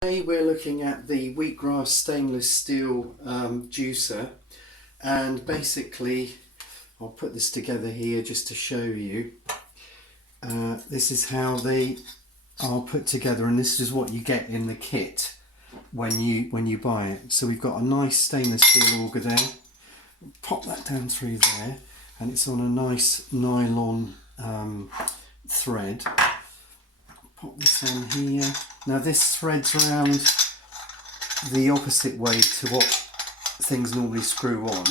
Today we're looking at the Wheatgrass stainless steel juicer, and basically I'll put this together here just to show you. This is how they are put together, and this is what you get in the kit when you buy it. So we've got a nice stainless steel auger there. Pop that down through there, and it's on a nice nylon thread. Pop this on here. Now this threads around the opposite way to what things normally screw on,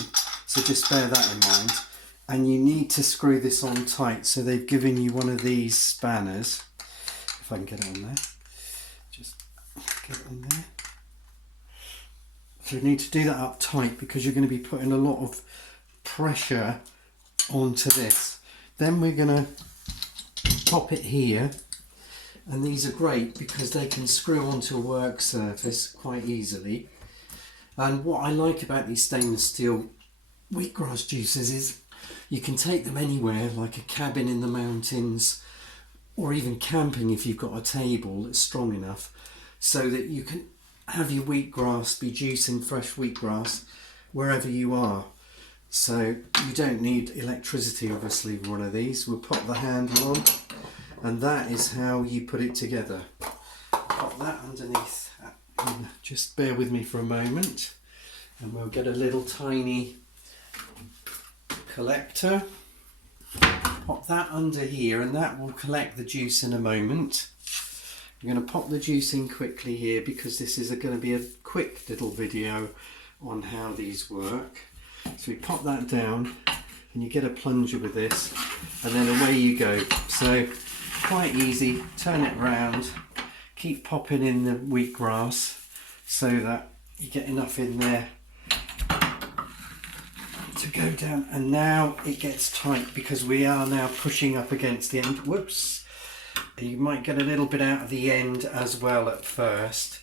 so just bear that in mind. And you need to screw this on tight, so they've given you one of these spanners. If I can get it on there. Just get it on there. So you need to do that up tight because you're going to be putting a lot of pressure onto this. Then we're going to pop it here. And these are great because they can screw onto a work surface quite easily. And what I like about these stainless steel wheatgrass juicers is you can take them anywhere, like a cabin in the mountains, or even camping if you've got a table that's strong enough, so that you can have your wheatgrass, be juicing fresh wheatgrass wherever you are. So you don't need electricity obviously with one of these. We'll pop the handle on. And that is how you put it together. Pop that underneath. Just bear with me for a moment, and we'll get a little tiny collector. Pop that under here, and that will collect the juice in a moment. I'm going to pop the juice in quickly here because this is going to be a quick little video on how these work. So we pop that down, and you get a plunger with this, and then away you go. So quite easy. Turn it round, keep popping in the wheatgrass so that you get enough in there to go down. And now it gets tight because we are now pushing up against the end. Whoops, you might get a little bit out of the end as well at first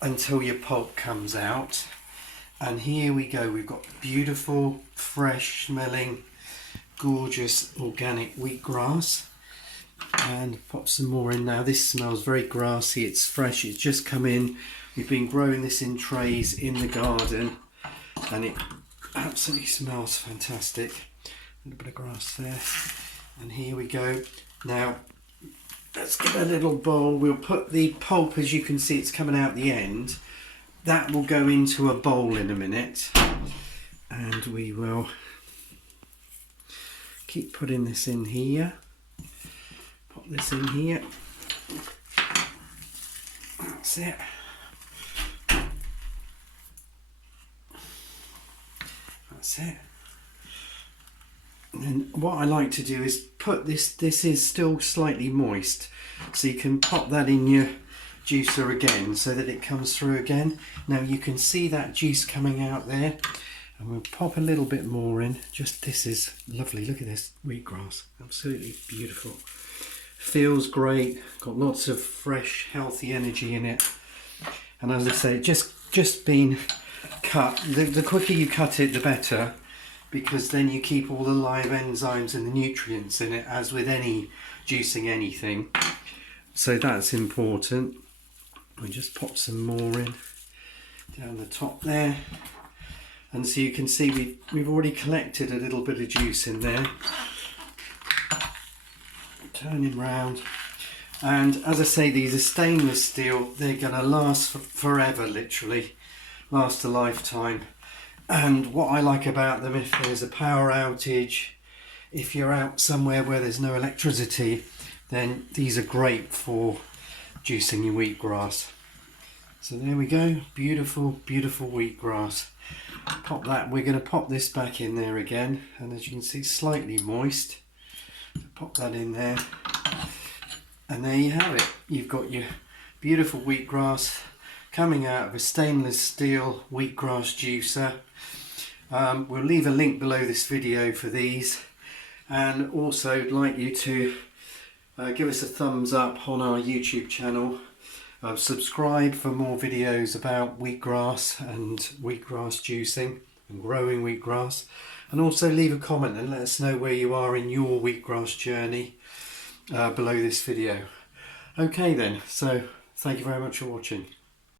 until your pulp comes out. And here we go, we've got beautiful, fresh smelling, gorgeous organic wheatgrass. And pop some more in now. This smells very grassy, it's fresh, it's just come in. We've been growing this in trays in the garden, and it absolutely smells fantastic. A little bit of grass there, and here we go. Now let's get a little bowl. We'll put the pulp, as you can see it's coming out the end, that will go into a bowl in a minute, and we will keep putting this in here. Pop this in here. That's it. That's it. And then what I like to do is put this is still slightly moist, so you can pop that in your juicer again so that it comes through again. Now you can see that juice coming out there, and we'll pop a little bit more in. Just, this is lovely. Look at this wheatgrass, absolutely beautiful. Feels great, got lots of fresh, healthy energy in it. And as I say, just been cut. The quicker you cut it, the better, because then you keep all the live enzymes and the nutrients in it, as with any juicing anything. So that's important. We just pop some more in down the top there. And so you can see we've already collected a little bit of juice in there. Turn him round, and as I say, these are stainless steel. They're going to last forever, literally last a lifetime. And what I like about them, if there's a power outage, if you're out somewhere where there's no electricity, then these are great for juicing your wheatgrass. So there we go, beautiful, beautiful wheatgrass. Pop that. We're going to pop this back in there again, and as you can see, slightly moist. Pop that in there, and there you have it. You've got your beautiful wheatgrass coming out of a stainless steel wheatgrass juicer. We'll leave a link below this video for these, and also I'd like you to give us a thumbs up on our YouTube channel. Subscribe for more videos about wheatgrass and wheatgrass juicing and growing wheatgrass. And also leave a comment and let us know where you are in your wheatgrass journey below this video. Okay then, so thank you very much for watching.